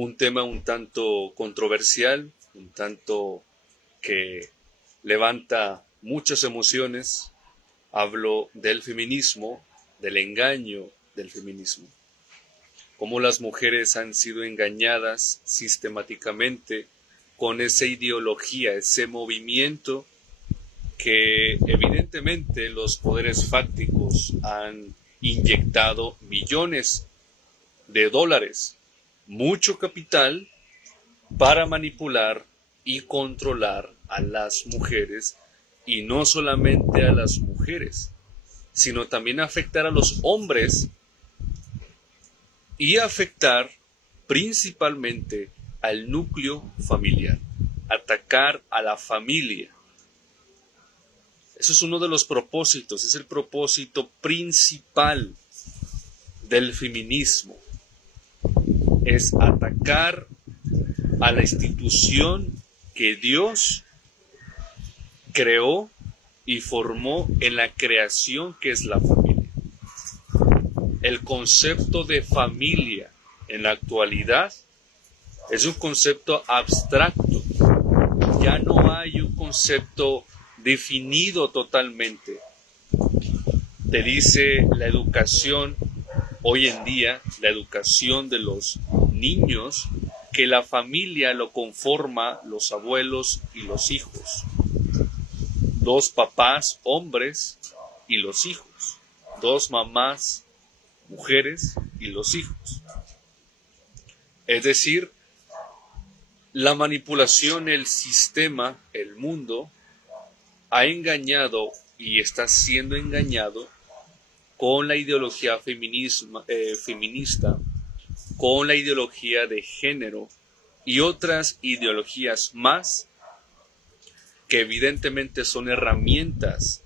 un tema un tanto controversial, un tanto que levanta muchas emociones. Hablo del feminismo, del engaño del feminismo. Cómo las mujeres han sido engañadas sistemáticamente con esa ideología, ese movimiento que evidentemente los poderes fácticos han inyectado millones de dólares, mucho capital, para manipular y controlar a las mujeres, y no solamente a las mujeres, sino también afectar a los hombres y afectar principalmente al núcleo familiar, atacar a la familia. Eso es uno de los propósitos, es el propósito principal del feminismo, es atacar a la institución que Dios creó y formó en la creación, que es la familia. El concepto de familia en la actualidad es un concepto abstracto. Ya no hay un concepto definido totalmente. Te dice la educación hoy en día, la educación de los niños, que la familia lo conforma los abuelos y los hijos. Dos papás, hombres, y los hijos. Dos mamás, mujeres, y los hijos. Es decir, la manipulación, el sistema, el mundo, ha engañado y está siendo engañado con la ideología feminista, con la ideología de género y otras ideologías más, que evidentemente son herramientas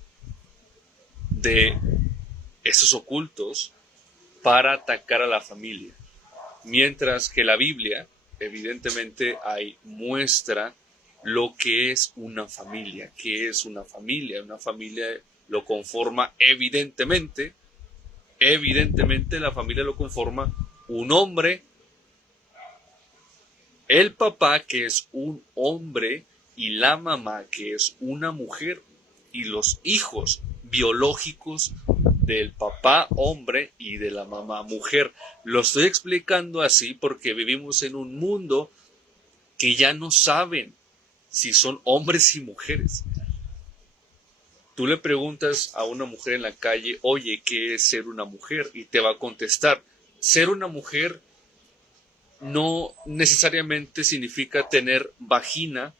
de esos ocultos para atacar a la familia. Mientras que la Biblia, evidentemente, ahí muestra lo que es una familia. ¿Qué es una familia? Una familia lo conforma evidentemente la familia lo conforma un hombre, el papá, que es un hombre, y la mamá, que es una mujer, y los hijos biológicos del papá hombre y de la mamá mujer. Lo estoy explicando así porque vivimos en un mundo que ya no saben si son hombres y mujeres. Tú le preguntas a una mujer en la calle, oye, ¿qué es ser una mujer? Y te va a contestar, ser una mujer no necesariamente significa tener vagina,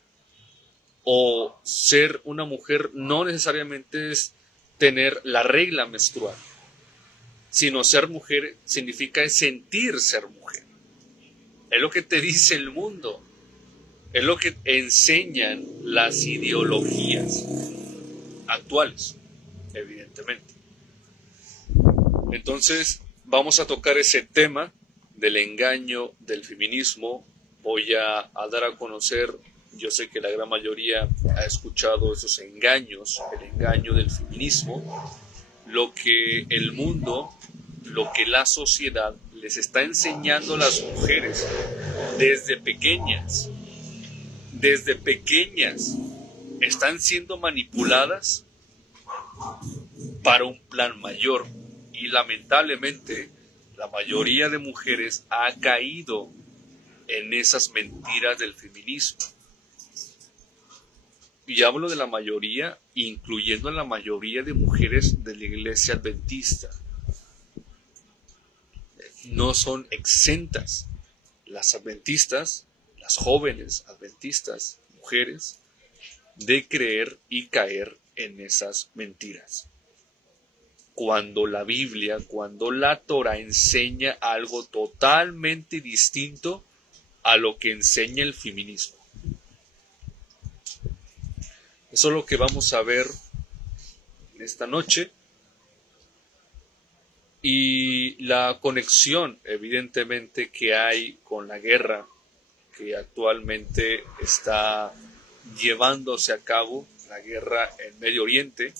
o ser una mujer no necesariamente es tener la regla menstrual, sino ser mujer significa sentir ser mujer. Es lo que te dice el mundo, es lo que enseñan las ideologías actuales, evidentemente. Entonces, vamos a tocar ese tema del engaño del feminismo. Voy a dar a conocer, yo sé que la gran mayoría ha escuchado esos engaños, el engaño del feminismo, lo que el mundo, lo que la sociedad les está enseñando a las mujeres desde pequeñas. Desde pequeñas están siendo manipuladas para un plan mayor, y lamentablemente la mayoría de mujeres ha caído en esas mentiras del feminismo. Y hablo de la mayoría, incluyendo a la mayoría de mujeres de la iglesia adventista. No son exentas las adventistas, las jóvenes adventistas, mujeres, de creer y caer en esas mentiras. Cuando la Biblia, cuando la Torah enseña algo totalmente distinto a lo que enseña el feminismo. Eso es lo que vamos a ver en esta noche. Y la conexión, evidentemente, que hay con la guerra que actualmente está llevándose a cabo, la guerra en Medio Oriente,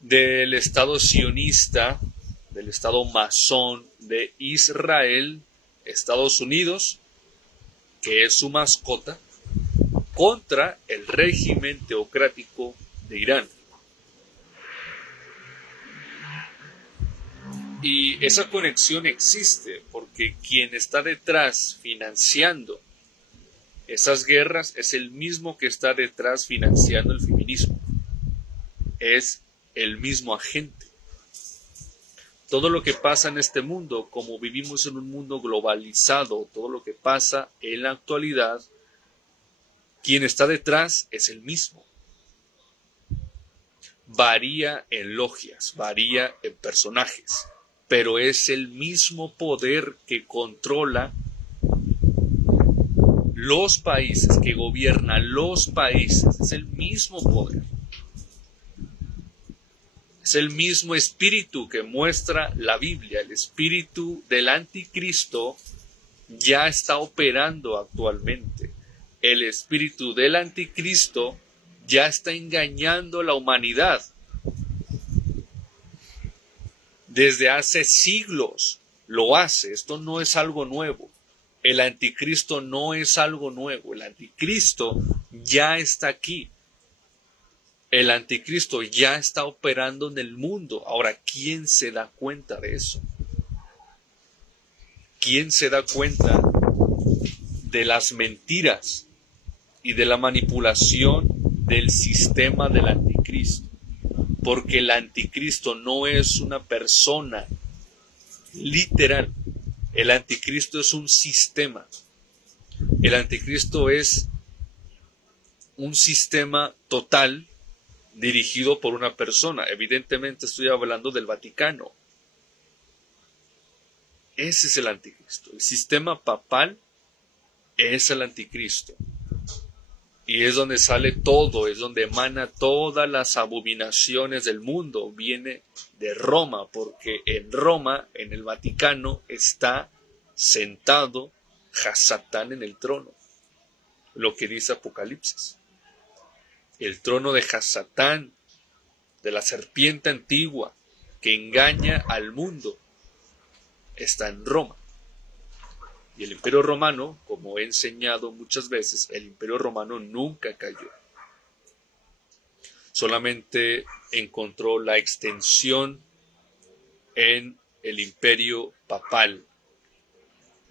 del Estado sionista, del Estado masón de Israel, Estados Unidos, que es su mascota, contra el régimen teocrático de Irán. Y esa conexión existe porque quien está detrás financiando esas guerras es el mismo que está detrás financiando el feminismo. Es el mismo agente. Todo lo que pasa en este mundo, como vivimos en un mundo globalizado, todo lo que pasa en la actualidad, quien está detrás es el mismo. Varía en logias, varía en personajes, pero es el mismo poder que controla los países, que gobierna los países. Es el mismo poder. Es el mismo espíritu que muestra la Biblia. El espíritu del anticristo ya está operando actualmente. El espíritu del anticristo ya está engañando a la humanidad. Desde hace siglos lo hace. Esto no es algo nuevo. El anticristo no es algo nuevo. El anticristo ya está aquí. El anticristo ya está operando en el mundo. Ahora, ¿quién se da cuenta de eso? ¿Quién se da cuenta de las mentiras y de la manipulación del sistema del anticristo? Porque el anticristo no es una persona literal. El anticristo es un sistema. El anticristo es un sistema total dirigido por una persona. Evidentemente estoy hablando del Vaticano. Ese es el anticristo. El sistema papal es el anticristo. Y es donde sale todo, es donde emana todas las abominaciones del mundo. Viene de Roma, porque en Roma, en el Vaticano, está sentado Hasatán en el trono. Lo que dice Apocalipsis. El trono de Hasatán, de la serpiente antigua, que engaña al mundo, está en Roma. Y el Imperio Romano, como he enseñado muchas veces, el Imperio Romano nunca cayó. Solamente encontró la extensión en el Imperio Papal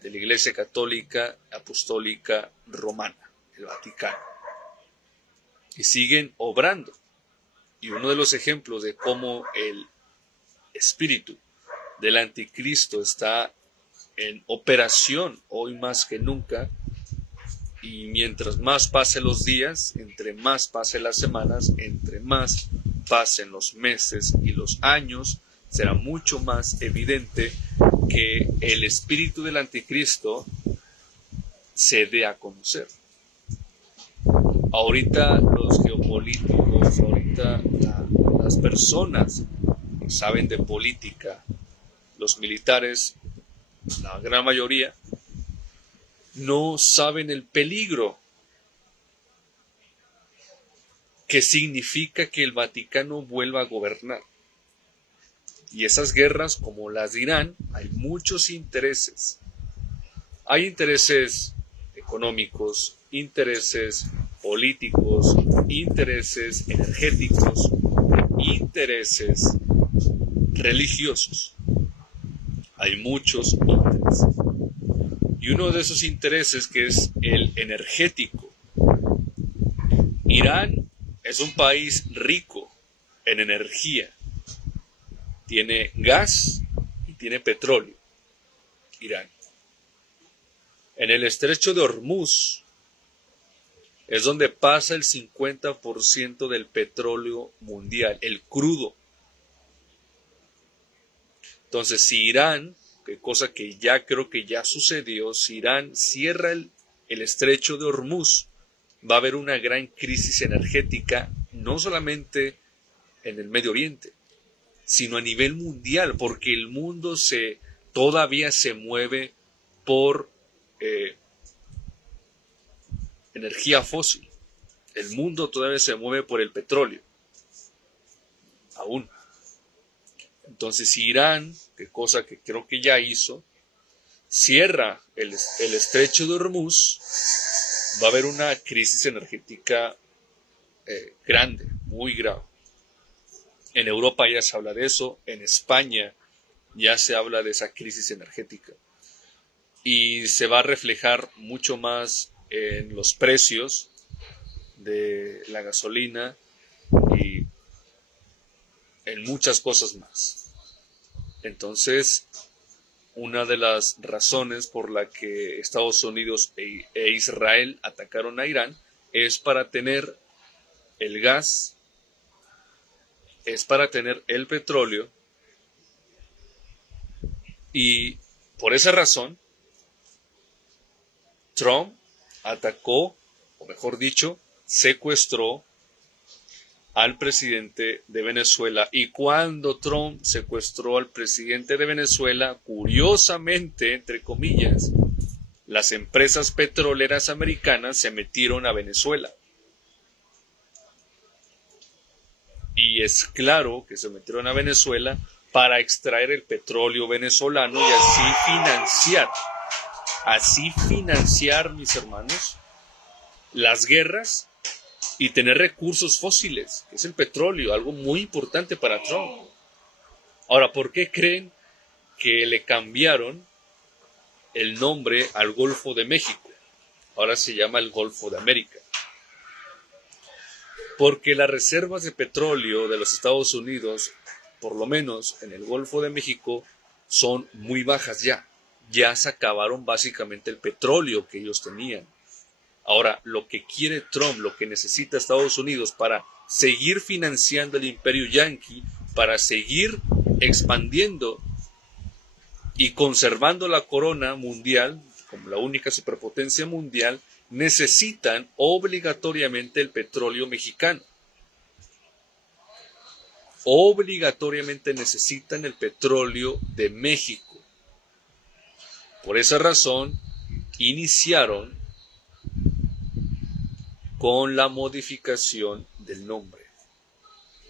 de la Iglesia Católica Apostólica Romana, el Vaticano. Y siguen obrando. Y uno de los ejemplos de cómo el espíritu del anticristo está en operación hoy más que nunca, y mientras más pasen los días, entre más pasen las semanas, entre más pasen los meses y los años, será mucho más evidente que el espíritu del anticristo se dé a conocer. Ahorita los geopolíticos, ahorita las personas que saben de política, los militares, la gran mayoría, no saben el peligro que significa que el Vaticano vuelva a gobernar. Y esas guerras, como las de Irán, hay muchos intereses. Hay intereses económicos, intereses políticos, intereses energéticos, intereses religiosos. Hay muchos intereses. Y uno de esos intereses, que es el energético. Irán es un país rico en energía. Tiene gas y tiene petróleo. Irán. En el estrecho de Hormuz es donde pasa el 50% del petróleo mundial, el crudo. Entonces, si Irán, que cosa que ya creo que ya sucedió, si Irán cierra el estrecho de Hormuz, va a haber una gran crisis energética, no solamente en el Medio Oriente, sino a nivel mundial, porque el mundo todavía se mueve por energía fósil. El mundo todavía se mueve por el petróleo. Aún. Entonces, si Irán, que cosa que creo que ya hizo, cierra el estrecho de Hormuz, va a haber una crisis energética grande, muy grave. En Europa ya se habla de eso, en España ya se habla de esa crisis energética. Y se va a reflejar mucho más en los precios de la gasolina y en muchas cosas más. Entonces, una de las razones por la que Estados Unidos e Israel atacaron a Irán es para tener el gas, es para tener el petróleo, y por esa razón Trump atacó, o mejor dicho, secuestró al presidente de Venezuela. Y cuando Trump secuestró al presidente de Venezuela, curiosamente, entre comillas, las empresas petroleras americanas se metieron a Venezuela. Y es claro que se metieron a Venezuela para extraer el petróleo venezolano y así financiar, mis hermanos, las guerras y tener recursos fósiles, que es el petróleo, algo muy importante para Trump. Ahora, ¿por qué creen que le cambiaron el nombre al Golfo de México? Ahora se llama el Golfo de América. Porque las reservas de petróleo de los Estados Unidos, por lo menos en el Golfo de México, son muy bajas ya. Ya se acabaron básicamente el petróleo que ellos tenían. Ahora, lo que quiere Trump, lo que necesita Estados Unidos para seguir financiando el imperio yanqui, para seguir expandiendo y conservando la corona mundial como la única superpotencia mundial, necesitan obligatoriamente el petróleo mexicano. Obligatoriamente necesitan el petróleo de México. Por esa razón, iniciaron con la modificación del nombre,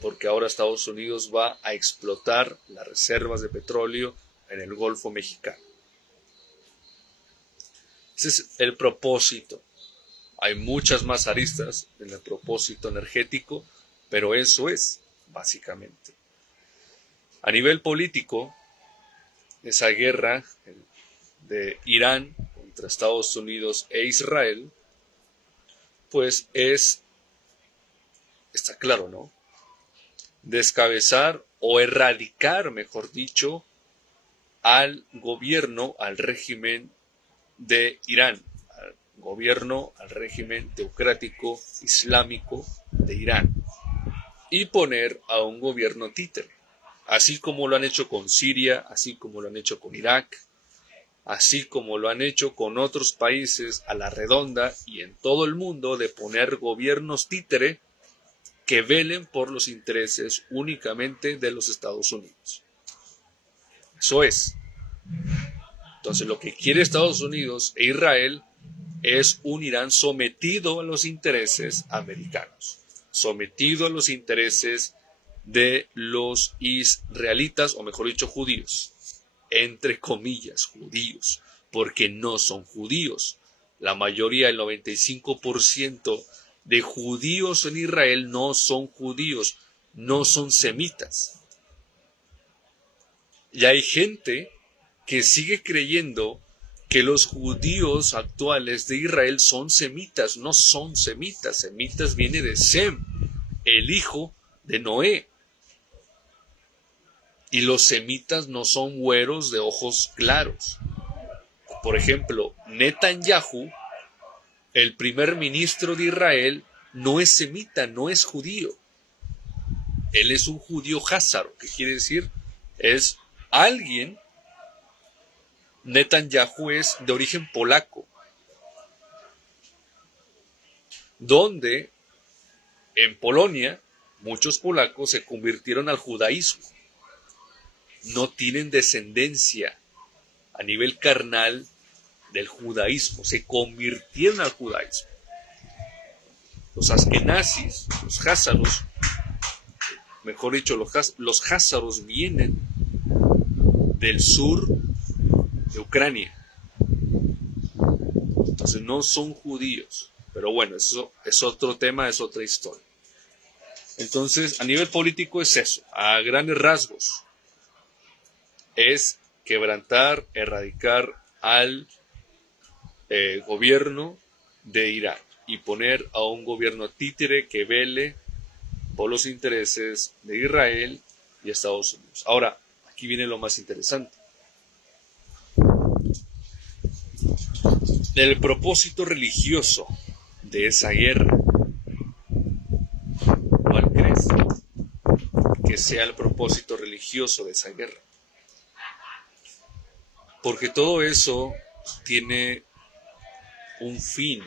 porque ahora Estados Unidos va a explotar las reservas de petróleo en el Golfo mexicano. Ese es el propósito. Hay muchas más aristas en el propósito energético, pero eso es, básicamente. A nivel político, esa guerra de Irán contra Estados Unidos e Israel, pues está claro, ¿no? Descabezar o erradicar, mejor dicho, al gobierno, al régimen de Irán, al régimen teocrático islámico de Irán, y poner a un gobierno títere, así como lo han hecho con Siria, así como lo han hecho con Irak, así como lo han hecho con otros países a la redonda y en todo el mundo, de poner gobiernos títere que velen por los intereses únicamente de los Estados Unidos. Eso es. Entonces, lo que quiere Estados Unidos e Israel es un Irán sometido a los intereses americanos, sometido a los intereses de los israelitas, o mejor dicho, judíos, entre comillas, judíos, porque no son judíos. La mayoría, el 95% de judíos en Israel no son judíos, no son semitas. Y hay gente que sigue creyendo que los judíos actuales de Israel son semitas. No son semitas. Semitas viene de Sem, el hijo de Noé. Y los semitas no son güeros de ojos claros. Por ejemplo, Netanyahu, el primer ministro de Israel, no es semita, no es judío. Él es un judío házaro, que quiere decir, es alguien. Netanyahu es de origen polaco, donde en Polonia muchos polacos se convirtieron al judaísmo. No tienen descendencia a nivel carnal del judaísmo, se convirtieron al judaísmo. Los askenazis, los házaros, mejor dicho, los házaros vienen del sur de Ucrania, Entonces no son judíos. Pero bueno, eso es otro tema, es otra historia. Entonces, a nivel político es eso, a grandes rasgos. Es quebrantar, erradicar al gobierno de Irán y poner a un gobierno títere que vele por los intereses de Israel y Estados Unidos. Ahora, aquí viene lo más interesante. El propósito religioso de esa guerra, ¿cuál crees que sea el propósito religioso de esa guerra? Porque todo eso tiene un fin,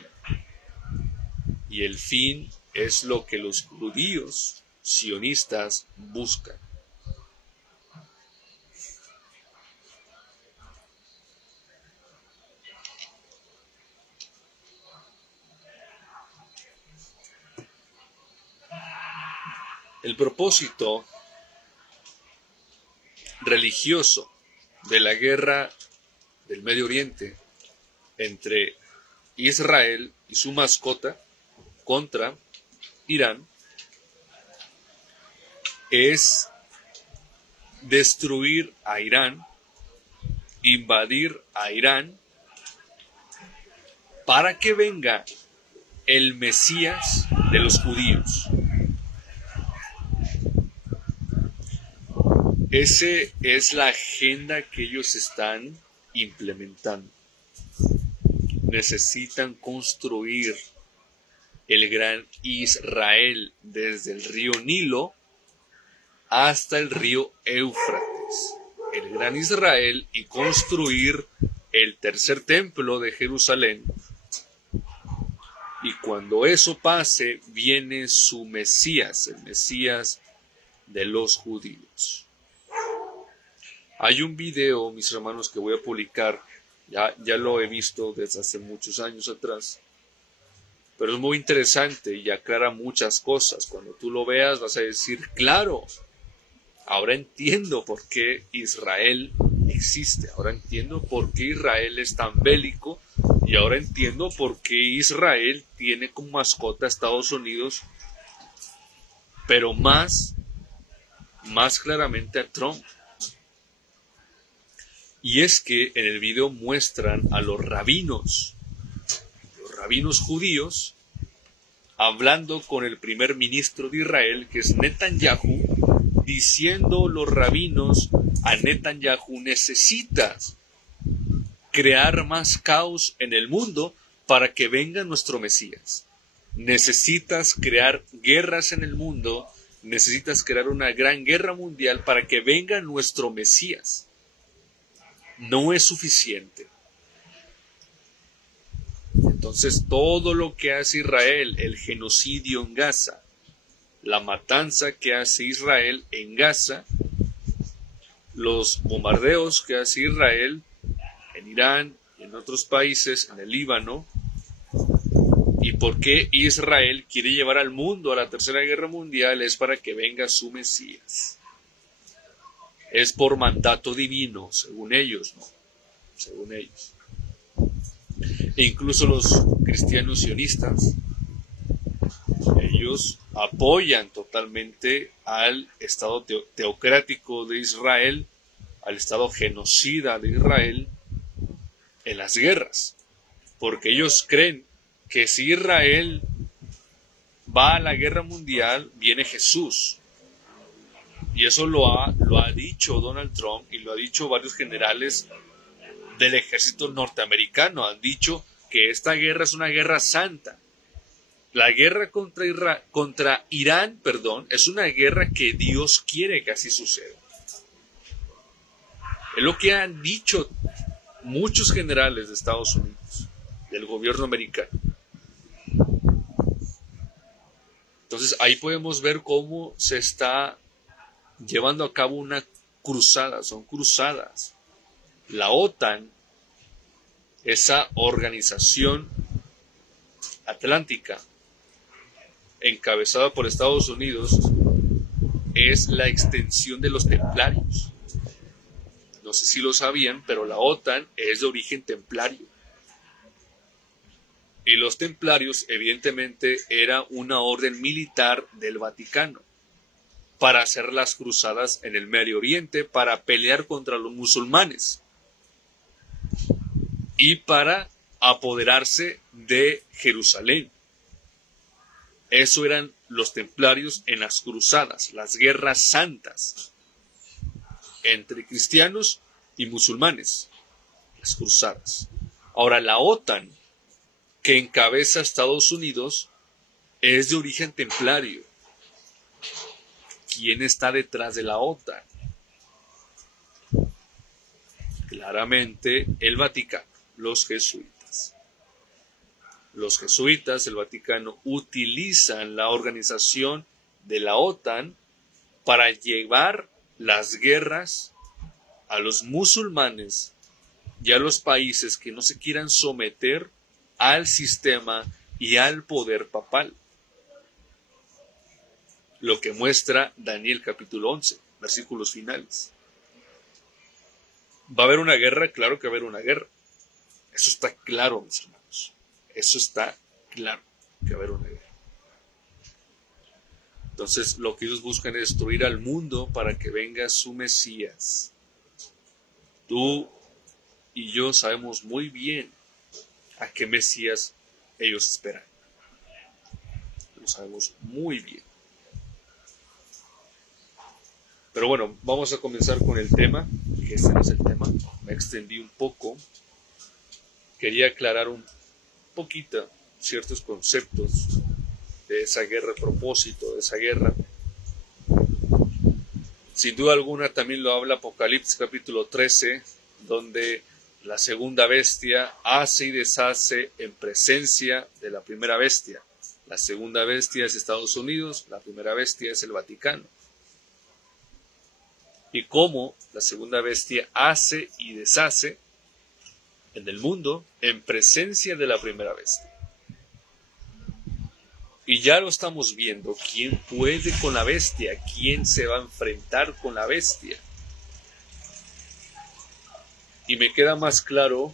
y el fin es lo que los judíos sionistas buscan. El propósito religioso de la guerra del Medio Oriente entre Israel y su mascota contra Irán es destruir a Irán, invadir a Irán, para que venga el Mesías de los judíos. Esa es la agenda que ellos están implementando. Necesitan construir el gran Israel desde el río Nilo hasta el río Éufrates. El gran Israel, y construir el tercer templo de Jerusalén. Y cuando eso pase, viene su Mesías, el Mesías de los judíos. Hay un video, mis hermanos, que voy a publicar, ya lo he visto desde hace muchos años atrás, pero es muy interesante y aclara muchas cosas. Cuando tú lo veas vas a decir, claro, ahora entiendo por qué Israel existe, ahora entiendo por qué Israel es tan bélico, y ahora entiendo por qué Israel tiene como mascota a Estados Unidos, pero más claramente a Trump. Y es que en el video muestran a los rabinos judíos, hablando con el primer ministro de Israel, que es Netanyahu, diciendo los rabinos a Netanyahu: necesitas crear más caos en el mundo para que venga nuestro Mesías. Necesitas crear guerras en el mundo, necesitas crear una gran guerra mundial para que venga nuestro Mesías. No es suficiente. Entonces, todo lo que hace Israel, el genocidio en Gaza, la matanza que hace Israel en Gaza, los bombardeos que hace Israel en Irán y en otros países, en el Líbano, y por qué Israel quiere llevar al mundo a la Tercera Guerra Mundial, es para que venga su Mesías. Es por mandato divino, según ellos, ¿no? Según ellos. E incluso los cristianos sionistas, ellos apoyan totalmente al Estado teocrático de Israel, al Estado genocida de Israel en las guerras, porque ellos creen que si Israel va a la guerra mundial, viene Jesús. Y eso lo ha dicho Donald Trump, y lo ha dicho varios generales del ejército norteamericano. Han dicho que esta guerra es una guerra santa. La guerra contra Irán, es una guerra que Dios quiere que así suceda. Es lo que han dicho muchos generales de Estados Unidos, del gobierno americano. Entonces ahí podemos ver cómo se está llevando a cabo una cruzada, son cruzadas. La OTAN, esa organización atlántica encabezada por Estados Unidos, es la extensión de los templarios. No sé si lo sabían, pero la OTAN es de origen templario. Y los templarios, evidentemente, era una orden militar del Vaticano para hacer las cruzadas en el Medio Oriente, para pelear contra los musulmanes y para apoderarse de Jerusalén. Eso eran los templarios en las cruzadas, las guerras santas entre cristianos y musulmanes, las cruzadas. Ahora, la OTAN, que encabeza a Estados Unidos, es de origen templario. ¿Quién está detrás de la OTAN? Claramente el Vaticano, los jesuitas. Los jesuitas, el Vaticano, utilizan la organización de la OTAN para llevar las guerras a los musulmanes y a los países que no se quieran someter al sistema y al poder papal. Lo que muestra Daniel capítulo 11, versículos finales. ¿Va a haber una guerra? Claro que va a haber una guerra. Eso está claro, mis hermanos. Eso está claro que va a haber una guerra. Entonces, lo que ellos buscan es destruir al mundo para que venga su Mesías. Tú y yo sabemos muy bien a qué Mesías ellos esperan. Lo sabemos muy bien. Pero bueno, vamos a comenzar con el tema, que este no es el tema. Me extendí un poco. Quería aclarar un poquito ciertos conceptos de esa guerra, el propósito de esa guerra. Sin duda alguna también lo habla Apocalipsis capítulo 13, donde la segunda bestia hace y deshace en presencia de la primera bestia. La segunda bestia es Estados Unidos, la primera bestia es el Vaticano. Y cómo la segunda bestia hace y deshace en el mundo en presencia de la primera bestia. Y ya lo estamos viendo, quién puede con la bestia, quién se va a enfrentar con la bestia. Y me queda más claro,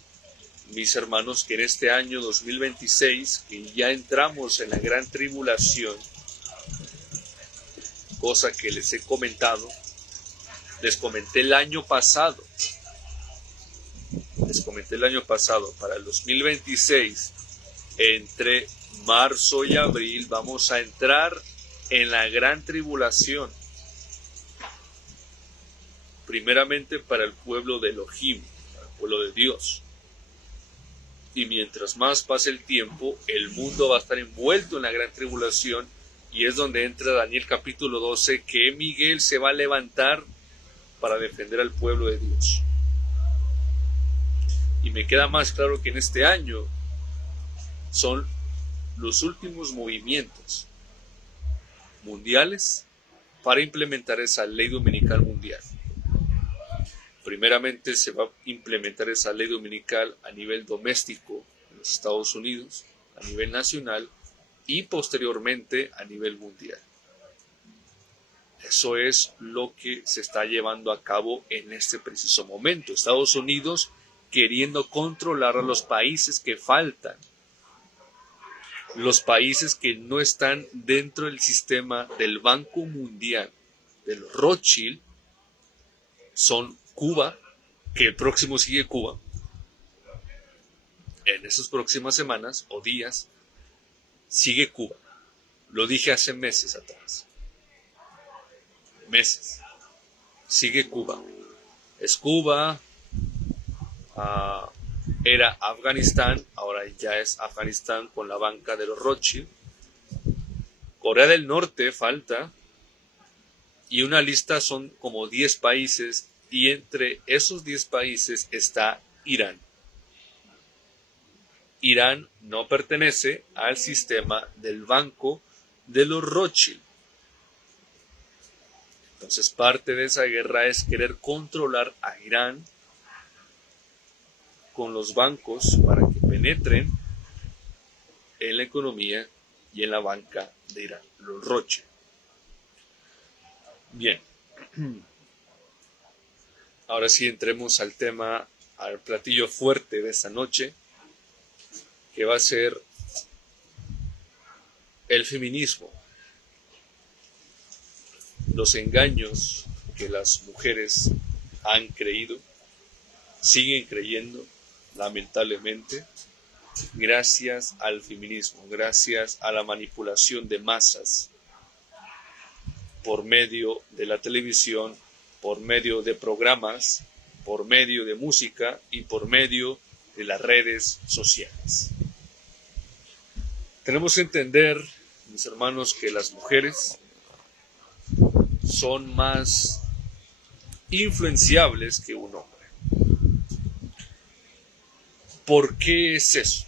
mis hermanos, que en este año 2026, que ya entramos en la gran tribulación, cosa que les he comentado, les comenté el año pasado, para el 2026, entre marzo y abril, vamos a entrar en la gran tribulación. Primeramente para el pueblo de Elohim, para el pueblo de Dios. Y mientras más pase el tiempo, el mundo va a estar envuelto en la gran tribulación, y es donde entra Daniel capítulo 12, que Miguel se va a levantar para defender al pueblo de Dios. Y me queda más claro que en este año son los últimos movimientos mundiales para implementar esa ley dominical mundial. Primeramente se va a implementar esa ley dominical a nivel doméstico en los Estados Unidos, a nivel nacional y posteriormente a nivel mundial. Eso es lo que se está llevando a cabo en este preciso momento. Estados Unidos queriendo controlar a los países que faltan, los países que no están dentro del sistema del Banco Mundial, de los Rothschild, son Cuba, que el próximo sigue Cuba. En esas próximas semanas o días sigue Cuba. Lo dije hace meses atrás. Meses. Sigue Cuba. Es Cuba. Era Afganistán, ahora ya es Afganistán con la banca de los Rothschild. Corea del Norte falta, y una lista son como 10 países, y entre esos 10 países está Irán. Irán no pertenece al sistema del banco de los Rothschild. Entonces parte de esa guerra es querer controlar a Irán con los bancos para que penetren en la economía y en la banca de Irán, los Rothschild. Bien, ahora sí entremos al tema, al platillo fuerte de esta noche, que va a ser el feminismo, los engaños que las mujeres han creído, siguen creyendo, lamentablemente, gracias al feminismo, gracias a la manipulación de masas por medio de la televisión, por medio de programas, por medio de música y por medio de las redes sociales. Tenemos que entender, mis hermanos, que las mujeres son más influenciables que un hombre. ¿Por qué es eso?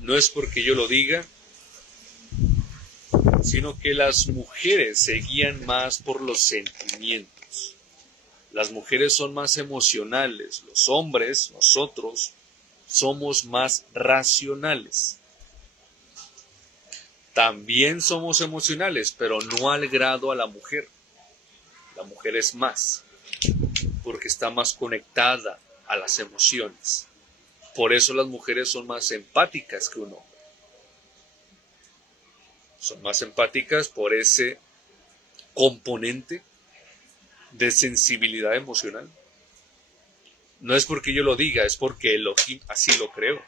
No es porque yo lo diga, sino que las mujeres se guían más por los sentimientos. Las mujeres son más emocionales, los hombres, nosotros, somos más racionales. También somos emocionales, pero no al grado a la mujer. La mujer es más, porque está más conectada a las emociones. Por eso las mujeres son más empáticas que un hombre. Son más empáticas por ese componente de sensibilidad emocional. No es porque yo lo diga, es porque Elohim así lo creó.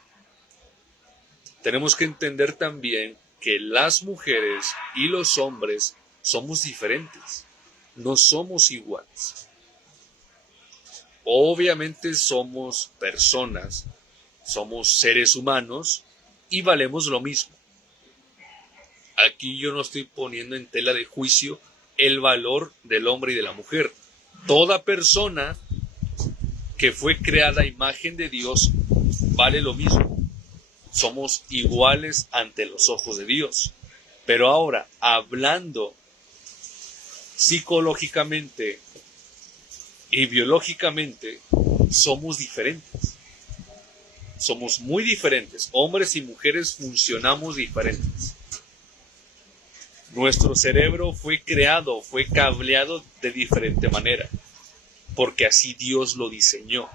Tenemos que entender también que las mujeres y los hombres somos diferentes, no somos iguales. Obviamente somos personas, somos seres humanos y valemos lo mismo. Aquí yo no estoy poniendo en tela de juicio el valor del hombre y de la mujer. Toda persona que fue creada a imagen de Dios vale lo mismo. Somos iguales ante los ojos de Dios. Pero ahora, hablando psicológicamente y biológicamente, somos diferentes. Somos muy diferentes. Hombres y mujeres funcionamos diferentes. Nuestro cerebro fue creado, fue cableado de diferente manera, porque así Dios lo diseñó.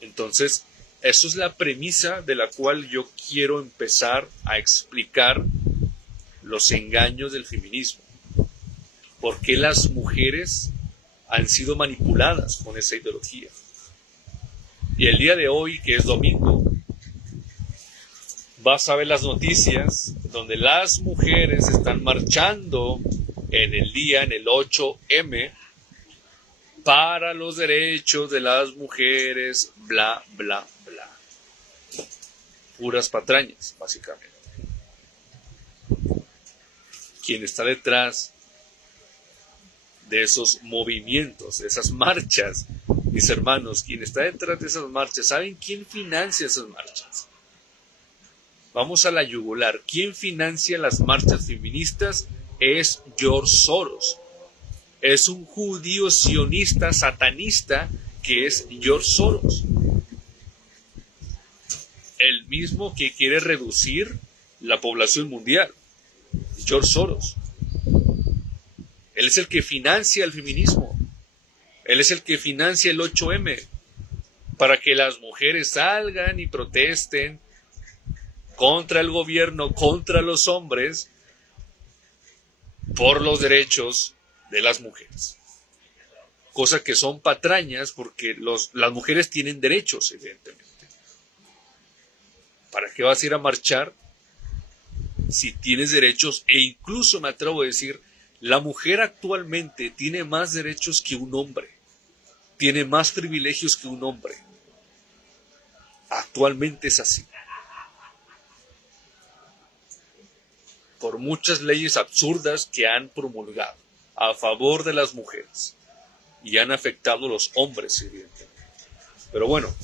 Entonces, eso es la premisa de la cual yo quiero empezar a explicar los engaños del feminismo. ¿Por qué las mujeres han sido manipuladas con esa ideología? Y el día de hoy, que es domingo, vas a ver las noticias donde las mujeres están marchando en el 8M, para los derechos de las mujeres, bla, bla, bla. Puras patrañas, básicamente. Quien está detrás de esos movimientos, de esas marchas, mis hermanos, quien está detrás de esas marchas, ¿saben quién financia esas marchas? Vamos a la yugular. ¿Quién financia las marchas feministas? Es George Soros. Es un judío sionista, satanista, que es George Soros. El mismo que quiere reducir la población mundial. George Soros. Él es el que financia el feminismo. Él es el que financia el 8M. Para que las mujeres salgan y protesten contra el gobierno, contra los hombres, por los derechos de las mujeres. Cosa que son patrañas porque las mujeres tienen derechos, evidentemente. ¿Para qué vas a ir a marchar si tienes derechos? E incluso me atrevo a decir, la mujer actualmente tiene más derechos que un hombre. Tiene más privilegios que un hombre. Actualmente es así. Por muchas leyes absurdas que han promulgado a favor de las mujeres y han afectado a los hombres, evidentemente. Pero bueno,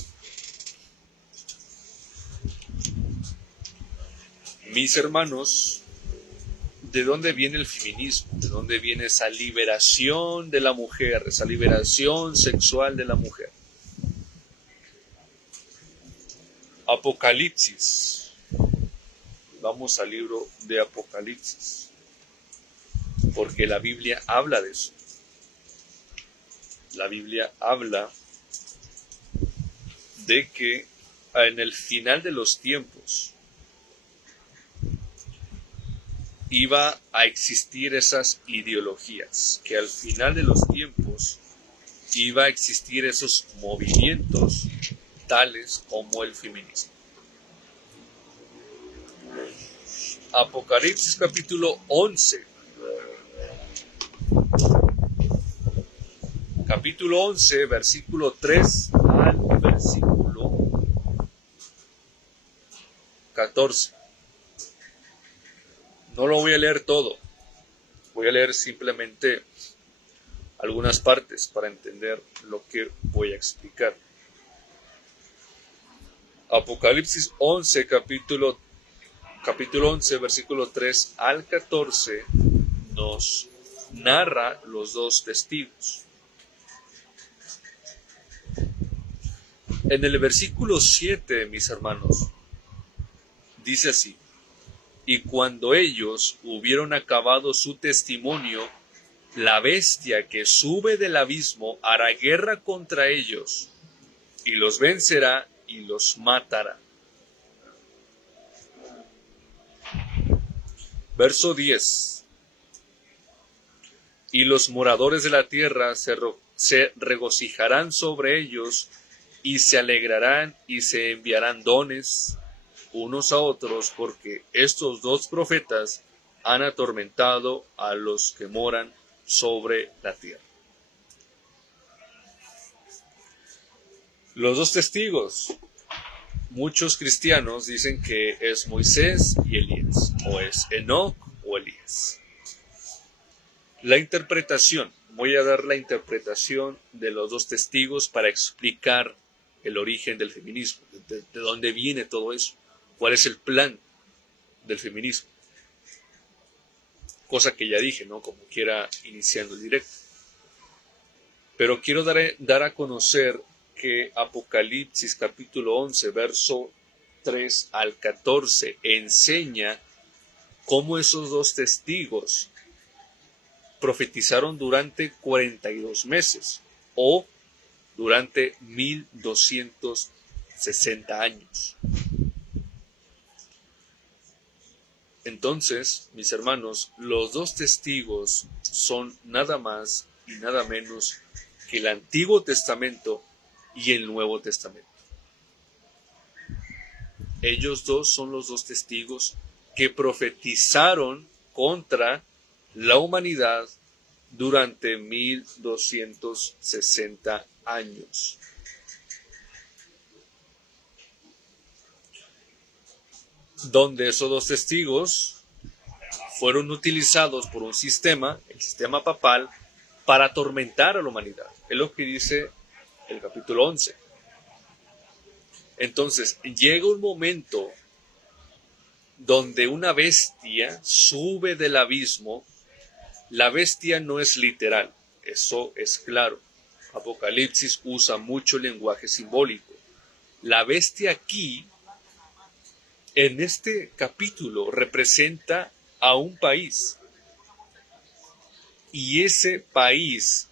mis hermanos, ¿de dónde viene el feminismo? ¿De dónde viene esa liberación de la mujer, esa liberación sexual de la mujer? Apocalipsis. Vamos al libro de Apocalipsis, porque la Biblia habla de eso. La Biblia habla de que en el final de los tiempos iba a existir esas ideologías, que al final de los tiempos iba a existir esos movimientos tales como el feminismo. Apocalipsis capítulo 11. Capítulo 11, versículo 3 al versículo 14. No lo voy a leer todo, voy a leer simplemente algunas partes para entender lo que voy a explicar. Apocalipsis 11, capítulo 11, versículo 3 al 14, nos narra los dos testigos. En el versículo 7, mis hermanos, dice así: y cuando ellos hubieron acabado su testimonio, la bestia que sube del abismo hará guerra contra ellos, y los vencerá y los matará. Verso 10. Y los moradores de la tierra se regocijarán sobre ellos, y se alegrarán y se enviarán dones unos a otros, porque estos dos profetas han atormentado a los que moran sobre la tierra. Los dos testigos, muchos cristianos dicen que es Moisés y Elías, o es Enoc o Elías. La interpretación, voy a dar la interpretación de los dos testigos para explicar el origen del feminismo, de dónde viene todo eso, cuál es el plan del feminismo. Cosa que ya dije, ¿no? Como quiera, iniciando el directo. Pero quiero dar a conocer que Apocalipsis capítulo 11, verso 3 al 14, enseña cómo esos dos testigos profetizaron durante 42 meses o durante 1260 años. Entonces, mis hermanos, los dos testigos son nada más y nada menos que el Antiguo Testamento y el Nuevo Testamento. Ellos dos son los dos testigos que profetizaron contra la humanidad durante 1260 años. Donde esos dos testigos fueron utilizados por un sistema, el sistema papal, para atormentar a la humanidad. Es lo que dice el capítulo 11. Entonces, llega un momento donde una bestia sube del abismo. La bestia no es literal, eso es claro. Apocalipsis usa mucho lenguaje simbólico. La bestia aquí, en este capítulo, representa a un país. Y ese país,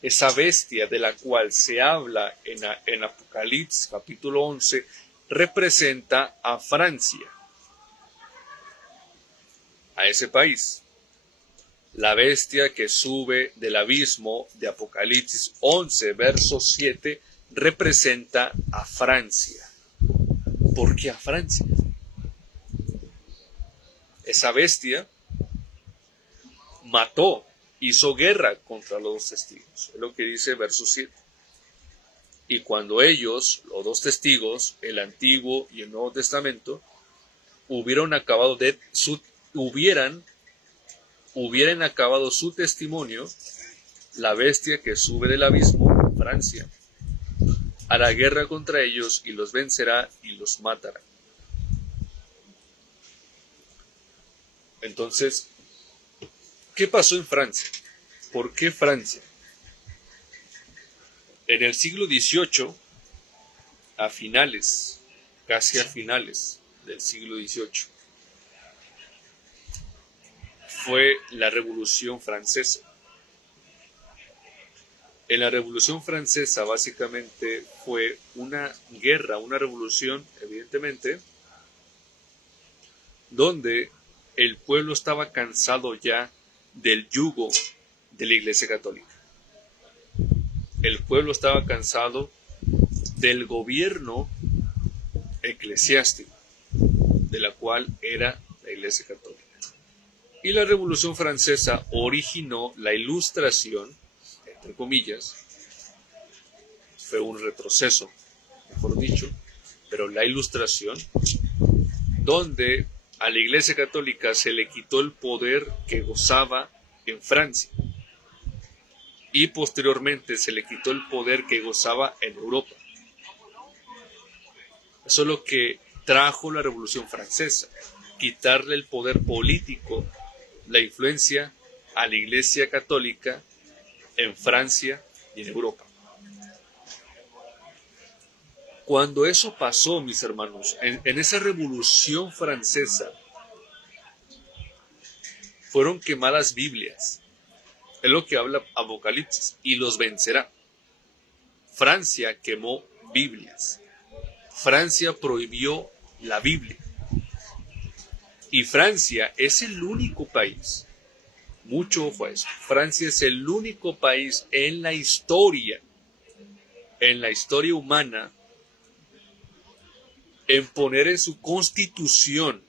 esa bestia de la cual se habla en Apocalipsis capítulo 11, representa a Francia, a ese país. La bestia que sube del abismo de Apocalipsis 11, verso 7, representa a Francia. ¿Por qué a Francia? Esa bestia mató, hizo guerra contra los dos testigos. Es lo que dice verso 7. Y cuando ellos, los dos testigos, el Antiguo y el Nuevo Testamento, hubieran acabado su testimonio, la bestia que sube del abismo, Francia, hará guerra contra ellos y los vencerá y los matará. Entonces, ¿qué pasó en Francia? ¿Por qué Francia? En el siglo XVIII, casi a finales del siglo XVIII, fue la Revolución Francesa. En la Revolución Francesa básicamente fue una guerra, una revolución, evidentemente, donde el pueblo estaba cansado ya del yugo de la Iglesia Católica. El pueblo estaba cansado del gobierno eclesiástico, de la cual era la Iglesia Católica. Y la Revolución Francesa originó la Ilustración, entre comillas, fue un retroceso, mejor dicho, pero la Ilustración, donde a la Iglesia Católica se le quitó el poder que gozaba en Francia y posteriormente se le quitó el poder que gozaba en Europa. Eso es lo que trajo la Revolución Francesa, quitarle el poder político, la influencia a la Iglesia Católica en Francia y en Europa. Cuando eso pasó, mis hermanos, en esa Revolución Francesa, fueron quemadas Biblias. Es lo que habla Apocalipsis, y los vencerá. Francia quemó Biblias. Francia prohibió la Biblia. Y Francia es el único país, mucho ojo a eso, Francia es el único país en la historia humana, en poner en su constitución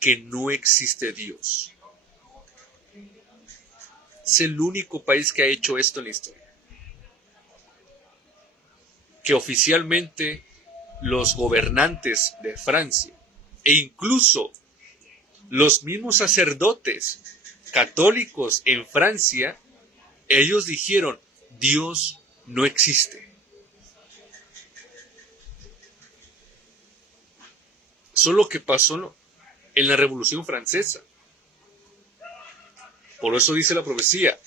que no existe Dios. Es el único país que ha hecho esto en la historia. Que oficialmente los gobernantes de Francia e incluso los mismos sacerdotes católicos en Francia, ellos dijeron, Dios no existe. Eso es lo que pasó en la Revolución Francesa. Por eso dice la profecía,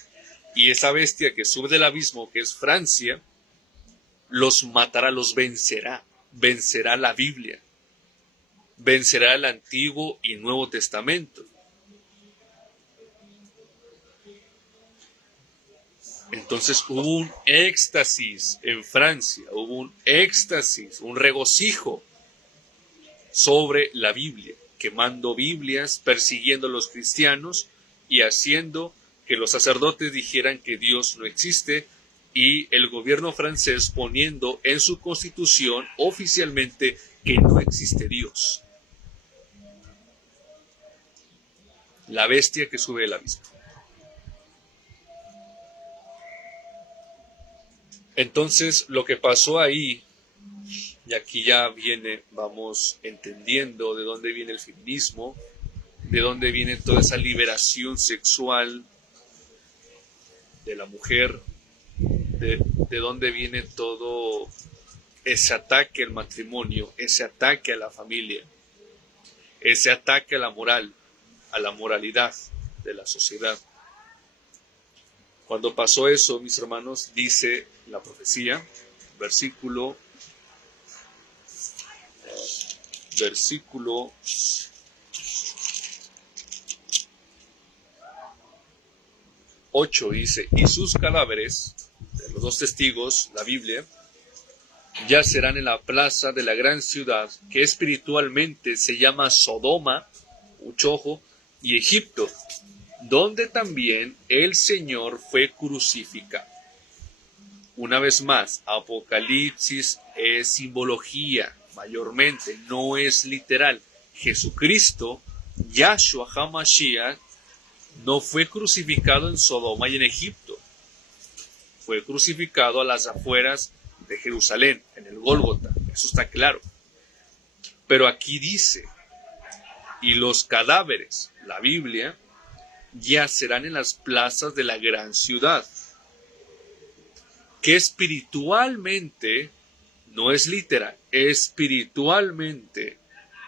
y esa bestia que sube del abismo, que es Francia, los matará, los vencerá, vencerá la Biblia, vencerá el Antiguo y Nuevo Testamento. Entonces hubo un éxtasis en Francia, hubo un éxtasis, un regocijo sobre la Biblia, quemando Biblias, persiguiendo a los cristianos y haciendo que los sacerdotes dijeran que Dios no existe, y el gobierno francés poniendo en su constitución oficialmente que no existe Dios. La bestia que sube del abismo. Entonces, lo que pasó ahí, y aquí ya viene, vamos entendiendo de dónde viene el feminismo, de dónde viene toda esa liberación sexual de la mujer, de dónde viene todo ese ataque al matrimonio, ese ataque a la familia, ese ataque a la moral, a la moralidad de la sociedad. Cuando pasó eso, mis hermanos, dice la profecía, versículo 8 dice, y sus cadáveres, de los dos testigos, la Biblia, yacerán en la plaza de la gran ciudad, que espiritualmente se llama Sodoma, mucho ojo, y Egipto, donde también el Señor fue crucificado. Una vez más, Apocalipsis es simbología, mayormente, no es literal. Jesucristo, Yahshua HaMashiach, no fue crucificado en Sodoma y en Egipto. Fue crucificado a las afueras de Jerusalén, en el Gólgota. Eso está claro. Pero aquí dice, y los cadáveres, la Biblia, yacerán en las plazas de la gran ciudad, que espiritualmente, no es literal, espiritualmente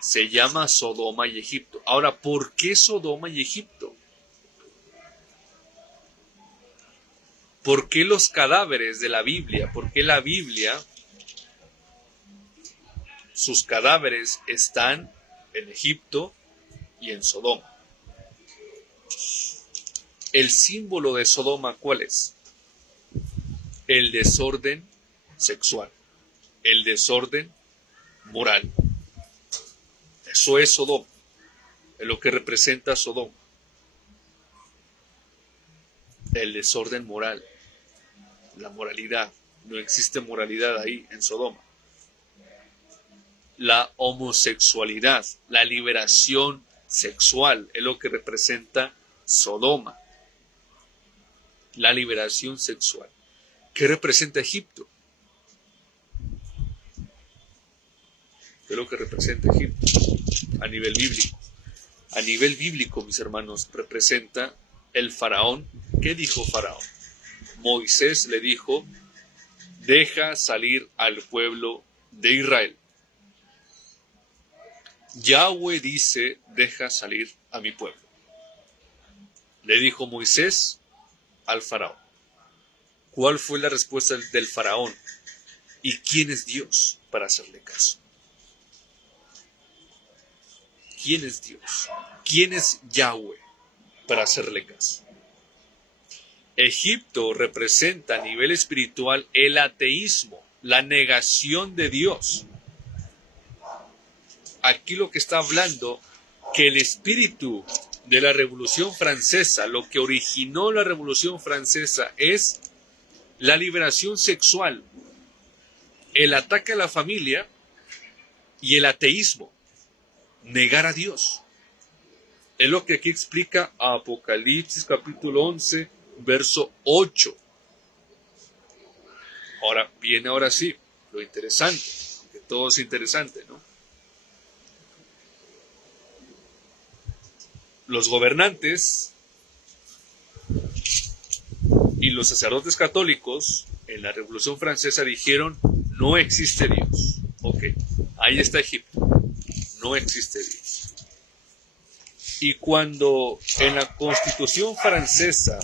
se llama Sodoma y Egipto. Ahora, ¿por qué Sodoma y Egipto? ¿Por qué los cadáveres de la Biblia? ¿Por qué la Biblia, sus cadáveres están en Egipto y en Sodoma? El símbolo de Sodoma, ¿cuál es? El desorden sexual, el desorden moral. Eso es Sodoma. es lo que representa Sodoma. El desorden moral, la moralidad. No existe moralidad ahí en Sodoma. La homosexualidad, la liberación sexual es lo que representa Sodoma. La liberación sexual. ¿Qué representa Egipto? ¿Qué es lo que representa Egipto a nivel bíblico? A nivel bíblico, mis hermanos, representa el faraón. ¿Qué dijo Faraón? Moisés le dijo: deja salir al pueblo de Israel. Yahweh dice: deja salir a mi pueblo. Le dijo Moisés al faraón. ¿Cuál fue la respuesta del faraón? ¿Y quién es Dios para hacerle caso? ¿Quién es Dios? ¿Quién es Yahweh para hacerle caso? Egipto representa a nivel espiritual el ateísmo, la negación de Dios. Aquí lo que está hablando, que el espíritu de la Revolución Francesa, lo que originó la Revolución Francesa es la liberación sexual, el ataque a la familia y el ateísmo, negar a Dios. Es lo que aquí explica Apocalipsis capítulo 11, verso 8. Ahora sí, lo interesante, que todo es interesante, ¿no? Los gobernantes y los sacerdotes católicos en la Revolución Francesa dijeron: no existe Dios. Ok, ahí está Egipto. No existe Dios. Y cuando en la Constitución francesa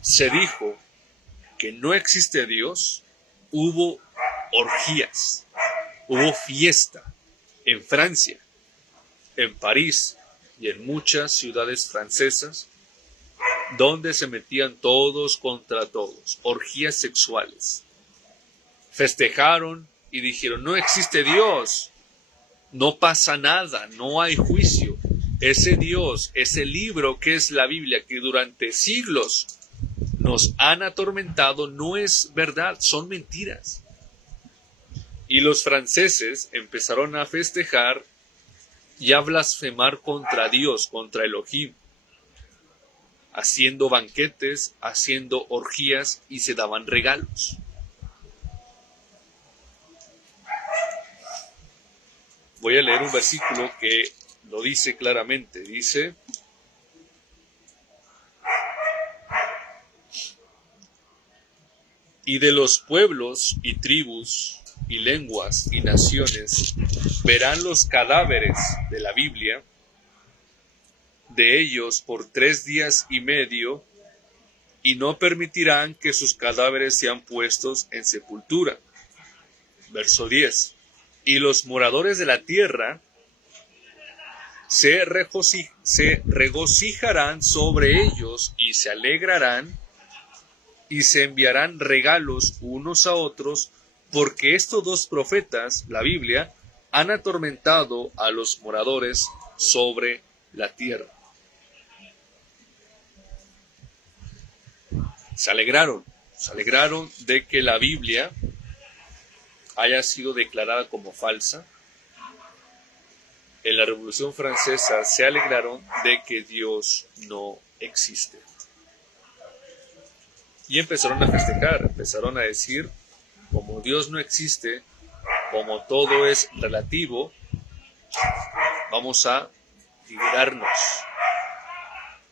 se dijo que no existe Dios, hubo orgías, hubo fiesta en Francia, en París y en muchas ciudades francesas, donde se metían todos contra todos, orgías sexuales. Festejaron y dijeron: no existe Dios, no pasa nada, no hay juicio. Ese Dios, ese libro que es la Biblia, que durante siglos nos han atormentado, no es verdad, son mentiras. Y los franceses empezaron a festejar y a blasfemar contra Dios, contra Elohim, haciendo banquetes, haciendo orgías y se daban regalos. Voy a leer un versículo que lo dice claramente. Dice: y de los pueblos y tribus y lenguas y naciones verán los cadáveres de la Biblia de ellos por 3 días y medio, y no permitirán que sus cadáveres sean puestos en sepultura. Verso 10. Y los moradores de la tierra se regocijarán sobre ellos y se alegrarán y se enviarán regalos unos a otros, porque estos dos profetas, la Biblia, han atormentado a los moradores sobre la tierra. Se alegraron de que la Biblia haya sido declarada como falsa. En la Revolución Francesa se alegraron de que Dios no existe. Y empezaron a festejar, empezaron a decir: como Dios no existe, como todo es relativo, vamos a liberarnos.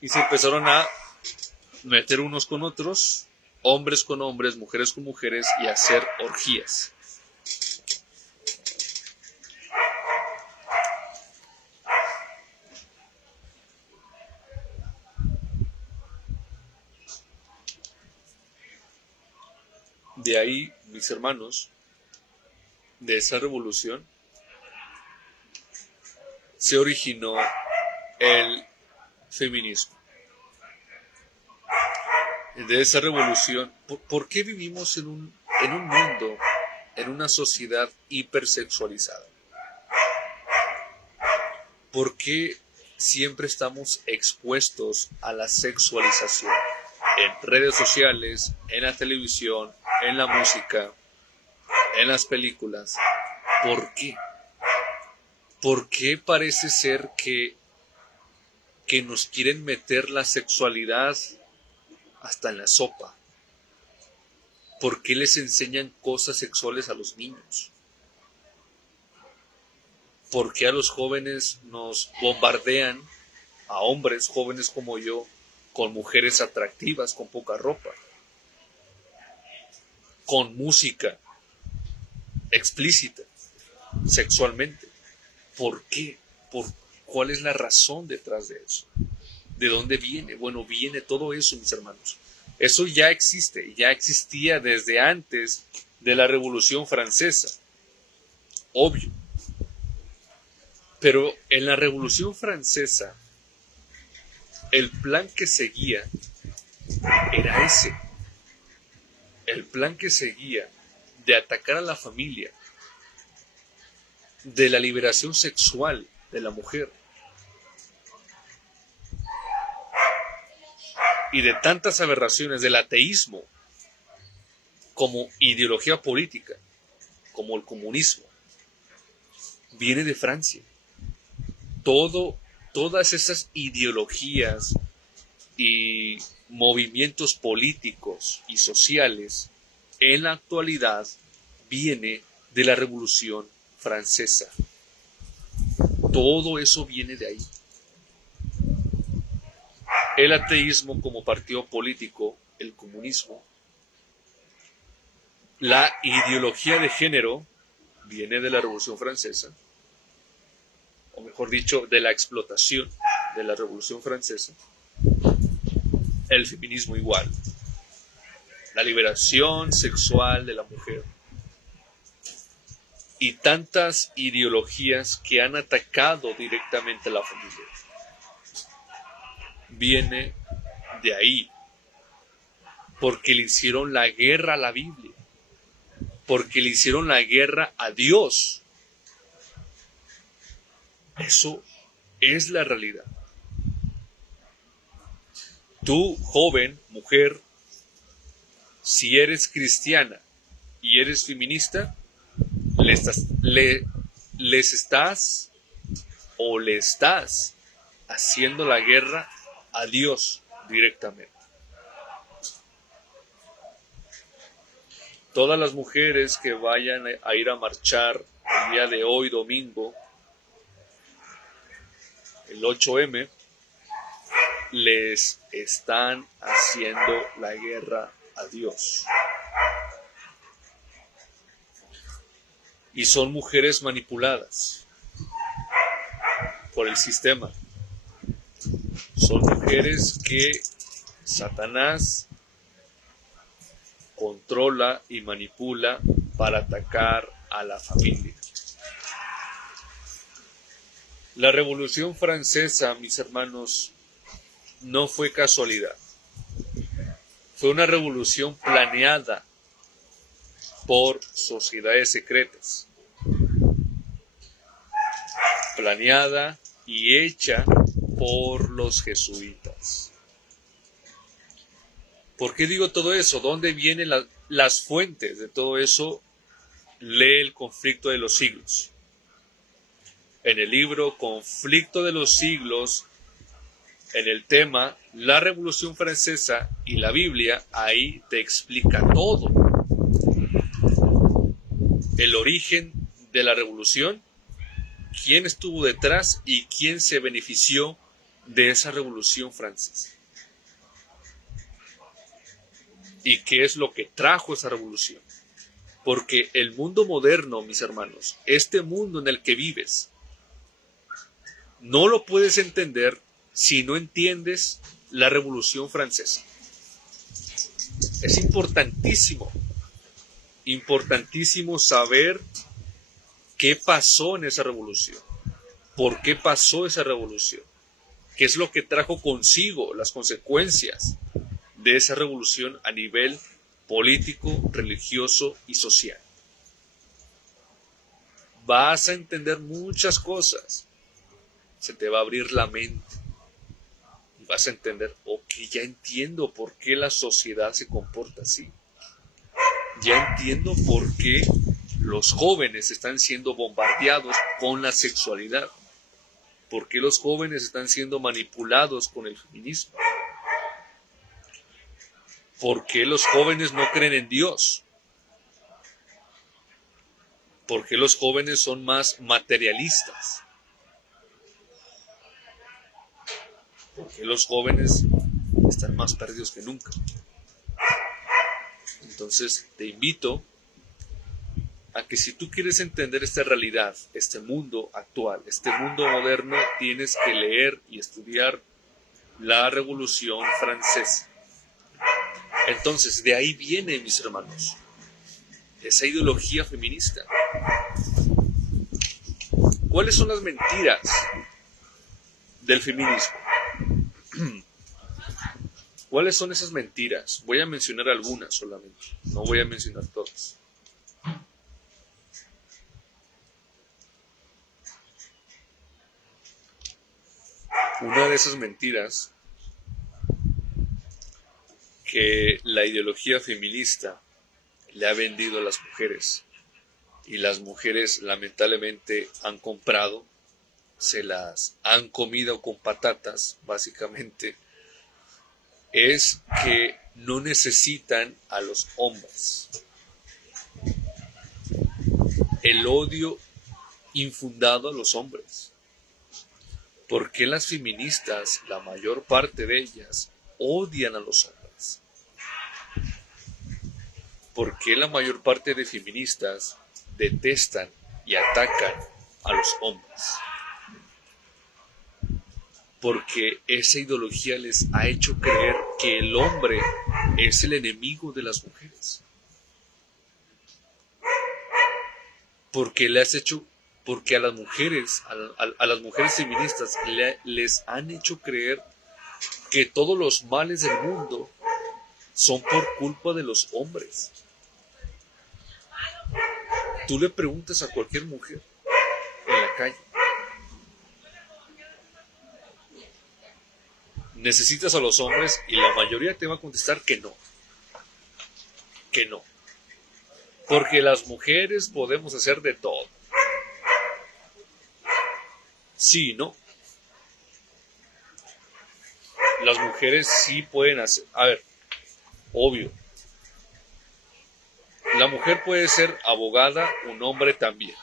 Y se empezaron a meter unos con otros, hombres con hombres, mujeres con mujeres, y hacer orgías. De ahí, mis hermanos, de esa revolución, se originó el feminismo. De esa revolución, ¿por qué vivimos en un mundo en una sociedad hipersexualizada? ¿Por qué siempre estamos expuestos a la sexualización? En redes sociales, en la televisión, en la música, en las películas. ¿Por qué? ¿Por qué parece ser que nos quieren meter la sexualidad hasta en la sopa? ¿Por qué les enseñan cosas sexuales a los niños? ¿Por qué a los jóvenes nos bombardean, a hombres jóvenes como yo, con mujeres atractivas, con poca ropa, con música explícita, sexualmente? ¿Por qué? ¿Cuál es la razón detrás de eso? ¿De dónde viene? Bueno, viene todo eso, mis hermanos. Eso ya existe, ya existía desde antes de la Revolución Francesa, obvio. Pero en la Revolución Francesa, el plan que seguía era ese. El plan que seguía de atacar a la familia, de la liberación sexual de la mujer y de tantas aberraciones del ateísmo como ideología política, como el comunismo, viene de Francia. Todas esas ideologías y movimientos políticos y sociales en la actualidad viene de la Revolución Francesa. Todo eso viene de ahí. El ateísmo como partido político, el comunismo, la ideología de género viene de la Revolución Francesa, o mejor dicho, de la explotación de la Revolución Francesa. El feminismo igual, la liberación sexual de la mujer y tantas ideologías que han atacado directamente a la familia. Viene de ahí, porque le hicieron la guerra a la Biblia, porque le hicieron la guerra a Dios. Eso es la realidad. Tú, joven, mujer, si eres cristiana y eres feminista, le estás haciendo la guerra a Dios directamente. Todas las mujeres que vayan a ir a marchar el día de hoy, domingo, el 8M, les están haciendo la guerra a Dios. Y son mujeres manipuladas por el sistema. Son mujeres que Satanás controla y manipula para atacar a la familia. La Revolución Francesa, mis hermanos, no fue casualidad. Fue una revolución planeada por sociedades secretas. Planeada y hecha por los jesuitas. ¿Por qué digo todo eso? ¿Dónde vienen las fuentes de todo eso? Lee El conflicto de los siglos. En el libro Conflicto de los siglos, en el tema la Revolución Francesa y la Biblia, ahí te explica todo. El origen de la revolución, quién estuvo detrás y quién se benefició de esa Revolución Francesa. ¿Y qué es lo que trajo esa revolución? Porque el mundo moderno, mis hermanos, este mundo en el que vives, no lo puedes entender si no entiendes la Revolución Francesa. Es importantísimo saber qué pasó en esa revolución, por qué pasó esa revolución, qué es lo que trajo consigo las consecuencias de esa revolución a nivel político, religioso y social. vas a entender muchas cosas. Se te va a abrir la mente. Y vas a entender, ok, ya entiendo por qué la sociedad se comporta así. Ya entiendo por qué los jóvenes están siendo bombardeados con la sexualidad. ¿Por qué los jóvenes están siendo manipulados con el feminismo? ¿Por qué los jóvenes no creen en Dios? ¿Por qué los jóvenes son más materialistas? ¿Por qué los jóvenes están más perdidos que nunca? Entonces te invito a que si tú quieres entender esta realidad, este mundo actual, este mundo moderno, tienes que leer y estudiar la Revolución Francesa. Entonces, de ahí viene, mis hermanos, esa ideología feminista. ¿Cuáles son las mentiras del feminismo? ¿Cuáles son esas mentiras? Voy a mencionar algunas solamente, no voy a mencionar todas. Una de esas mentiras que la ideología feminista le ha vendido a las mujeres, y las mujeres lamentablemente han comprado, se las han comido con patatas, básicamente, es que no necesitan a los hombres. El odio infundado a los hombres. ¿Por qué las feministas, la mayor parte de ellas, odian a los hombres? ¿Por qué la mayor parte de feministas detestan y atacan a los hombres? Porque esa ideología les ha hecho creer que el hombre es el enemigo de las mujeres. Porque a las mujeres, a las mujeres feministas les han hecho creer que todos los males del mundo son por culpa de los hombres. Tú le preguntas a cualquier mujer en la calle, ¿necesitas a los hombres? Y la mayoría te va a contestar que no. Que no. Porque las mujeres podemos hacer de todo. Sí, ¿no? Las mujeres sí pueden hacer. A ver, obvio. La mujer puede ser abogada, un hombre también.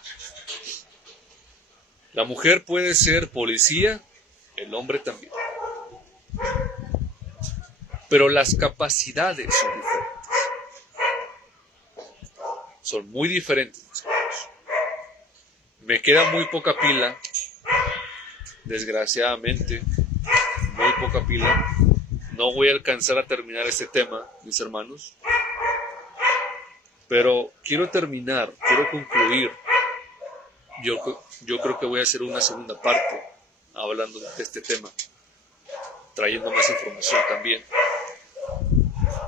La mujer puede ser policía, el hombre también. Pero las capacidades son diferentes. Son muy diferentes. Me queda muy poca pila, desgraciadamente, muy poca pila. No voy a alcanzar a terminar este tema, mis hermanos. Pero quiero terminar, quiero concluir. Yo creo que voy a hacer una segunda parte hablando de este tema, trayendo más información también.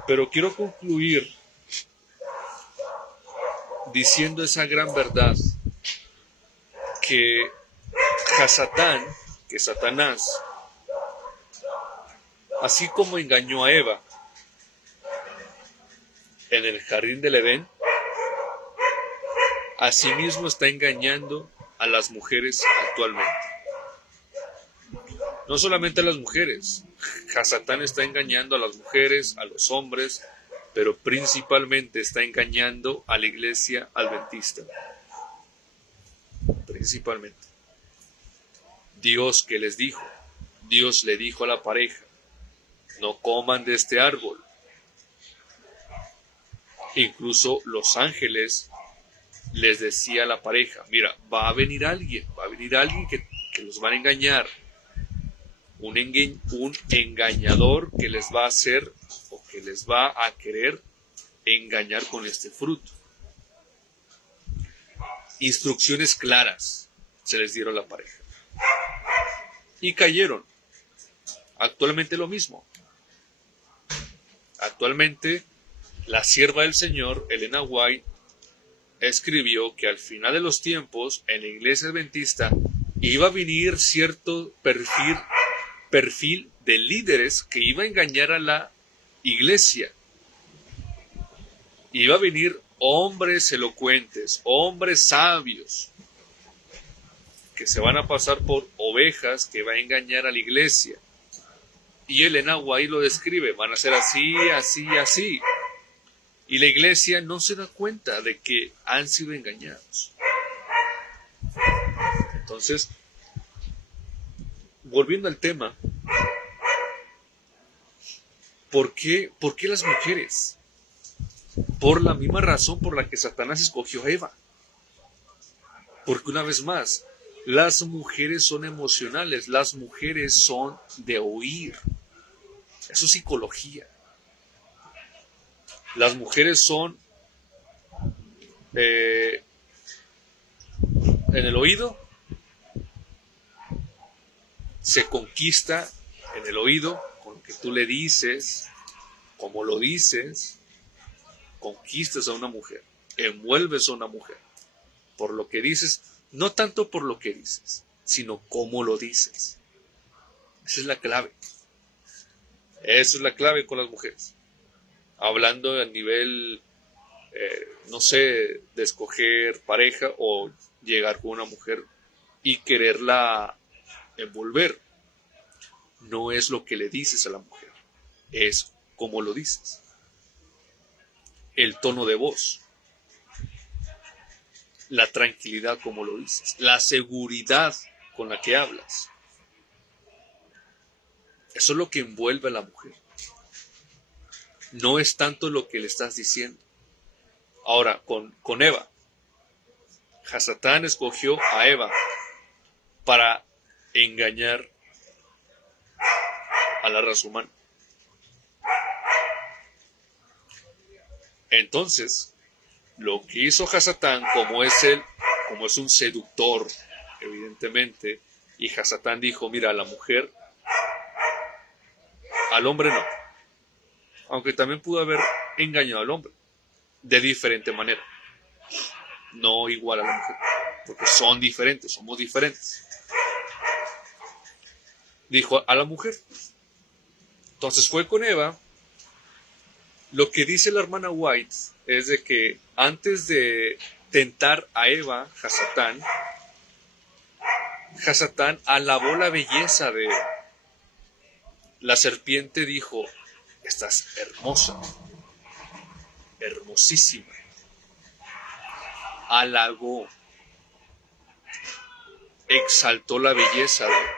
Pero quiero concluir diciendo esa gran verdad que Hasatán, que Satanás, así como engañó a Eva en el jardín del Edén, asimismo está engañando a las mujeres actualmente. No solamente a las mujeres, Hasatán está engañando a las mujeres, a los hombres, pero principalmente está engañando a la iglesia adventista. Principalmente. Dios, ¿qué les dijo? Dios le dijo a la pareja, no coman de este árbol. Incluso los ángeles les decía a la pareja, mira, va a venir alguien que los va a engañar. Un engañador que les va a hacer o que les va a querer engañar con este fruto. Instrucciones claras se les dieron a la pareja. Y cayeron. Actualmente lo mismo. Actualmente la sierva del Señor, Elena White, escribió que al final de los tiempos, en la iglesia adventista, iba a venir cierto perfil de líderes que iba a engañar a la iglesia. Iba a venir hombres elocuentes, hombres sabios, que se van a pasar por ovejas, que va a engañar a la iglesia. Y Elena White lo describe, van a ser así, así, así. Y la iglesia no se da cuenta de que han sido engañados. Entonces, volviendo al tema, ¿por qué las mujeres? Por la misma razón por la que Satanás escogió a Eva. Porque una vez más, las mujeres son emocionales, las mujeres son de oír. Eso es psicología. Las mujeres son en el oído, se conquista en el oído con lo que tú le dices, como lo dices, conquistas a una mujer, envuelves a una mujer por lo que dices, no tanto por lo que dices, sino cómo lo dices. Esa es la clave. Esa es la clave con las mujeres. Hablando a nivel, no sé, de escoger pareja o llegar con una mujer y quererla envolver. No es lo que le dices a la mujer, es cómo lo dices. El tono de voz, la tranquilidad como lo dices, la seguridad con la que hablas. Eso es lo que envuelve a la mujer. No es tanto lo que le estás diciendo. Ahora, con Eva, Hasatán escogió a Eva para engañar a la raza humana. Entonces, lo que hizo Hasatán, como es un seductor, evidentemente, y Hasatán dijo, mira, a la mujer, al hombre no. Aunque también pudo haber engañado al hombre, de diferente manera. No igual a la mujer, porque son diferentes, somos diferentes. Dijo a la mujer. Entonces fue con Eva. Lo que dice la hermana White es de que antes de tentar a Eva, Hasatán alabó la belleza de Eva. La serpiente dijo, estás hermosa, hermosísima. Halagó, exaltó la belleza de Eva.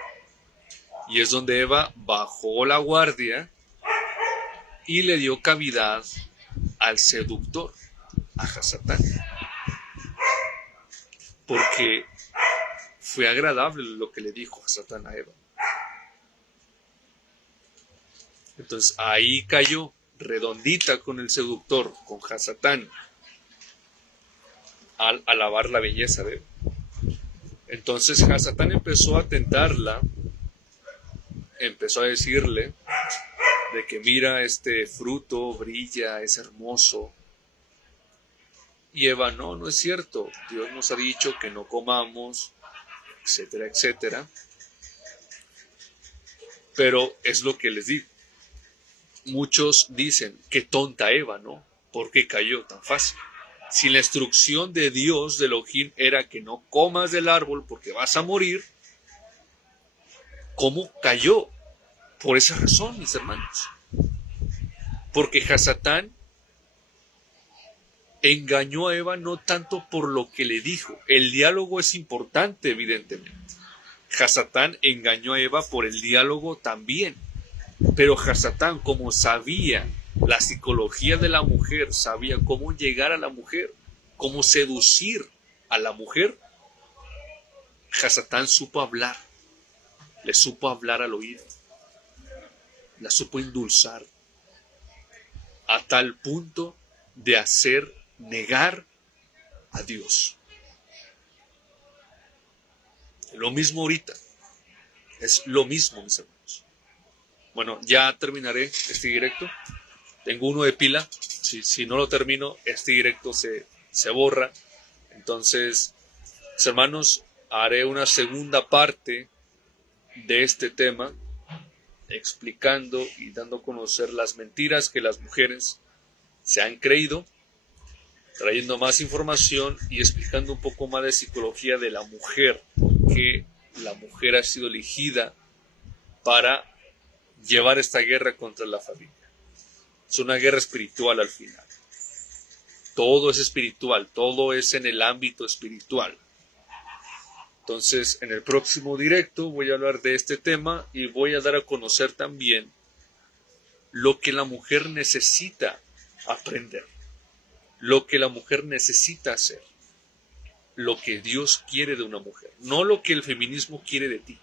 Y es donde Eva bajó la guardia y le dio cavidad al seductor, a Hasatán. Porque fue agradable lo que le dijo Hasatán a Eva. Entonces ahí cayó redondita con el seductor, con Hasatán, al alabar la belleza de Eva. Entonces Hasatán empezó a tentarla, empezó a decirle de que mira, este fruto brilla, es hermoso. Y Eva, no es cierto, Dios nos ha dicho que no comamos, etcétera, etcétera. Pero es lo que les digo. Muchos dicen, qué tonta Eva, ¿no? ¿Por qué cayó tan fácil? Si la instrucción de Dios, de Elohim, era que no comas del árbol porque vas a morir, ¿cómo cayó? Por esa razón, mis hermanos. Porque Hasatán engañó a Eva no tanto por lo que le dijo. El diálogo es importante, evidentemente. Hasatán engañó a Eva por el diálogo también. Pero Hasatán, como sabía la psicología de la mujer, sabía cómo llegar a la mujer, cómo seducir a la mujer, Hasatán supo hablar, le supo hablar al oído, la supo endulzar, a tal punto de hacer negar a Dios. Lo mismo ahorita, es lo mismo, mis hermanos. Bueno, ya terminaré este directo. Tengo uno de pila. Si no lo termino, este directo se borra. Entonces, mis hermanos, haré una segunda parte de este tema, explicando y dando a conocer las mentiras que las mujeres se han creído, trayendo más información y explicando un poco más de psicología de la mujer, porque la mujer ha sido elegida para llevar esta guerra contra la familia. Es una guerra espiritual al final. Todo es espiritual, todo es en el ámbito espiritual. Entonces, en el próximo directo voy a hablar de este tema y voy a dar a conocer también lo que la mujer necesita aprender, lo que la mujer necesita hacer, lo que Dios quiere de una mujer, no lo que el feminismo quiere de ti.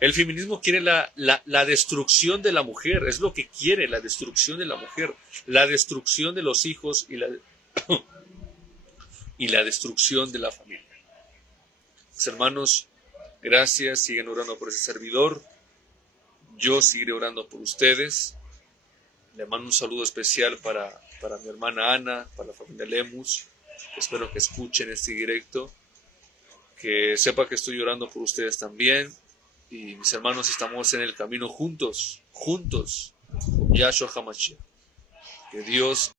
El feminismo quiere la destrucción de la mujer, es lo que quiere, la destrucción de la mujer, la destrucción de los hijos y la destrucción de la familia. Mis hermanos, gracias, siguen orando por ese servidor, yo seguiré orando por ustedes. Le mando un saludo especial para mi hermana Ana, para la familia Lemus. Espero que escuchen este directo, que sepa que estoy orando por ustedes también. Y mis hermanos, estamos en el camino juntos, con Yahshua HaMashiach. Que Dios